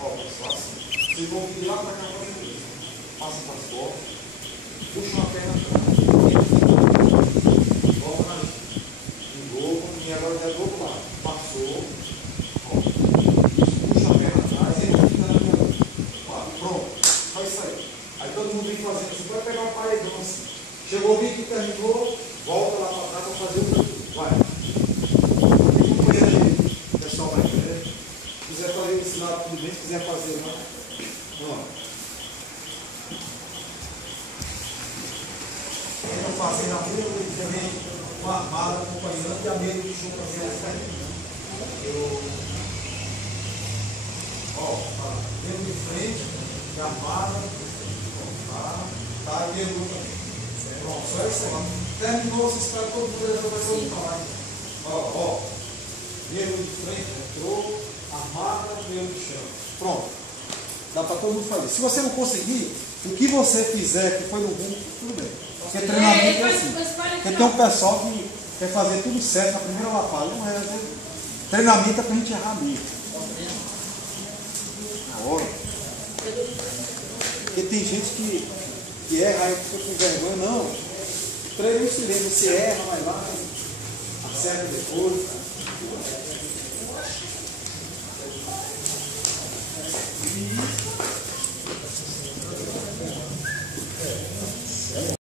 Ó, pessoal, assim. Vocês vão vir lá para cá para frente. Passa para as costas. Puxa uma perna atrás. Volta na linha. Engolva e agora já do outro lado. Passou. Ó. Puxa a perna atrás e ele fica na minha linha. Pronto. Só isso aí. Aí todo mundo vem fazendo. Você vai pegar um paredão assim. Chegou o bico, terminou. Volta lá para trás para fazer o outro. Vai. Pessoal vai ver. Se quiser fazer esse lado tudo bem, se quiser fazer lá. Ó. Eu passei na rua, eu também uma armada acompanhando e a meia do show para fazer essa aí. Ó, dedo de frente, de armada, tá, e dedo também. Pronto, só isso aí. Terminou, vocês esperam todo mundo resolver todo mundo lá. Ó, dedo de frente, entrou, armada, dedo de chão. Pronto. Dá para todo mundo fazer. Se você não conseguir, o que você fizer que foi no rumo, tudo bem. Porque treinamento é assim. Porque tem um pessoal que quer fazer tudo certo na primeira lapada. Não é, treinamento é para a gente errar mesmo. Na hora. Porque tem gente que erra aí fica com vergonha. Não. Treino em silêncio. Você erra, vai lá, acerta depois.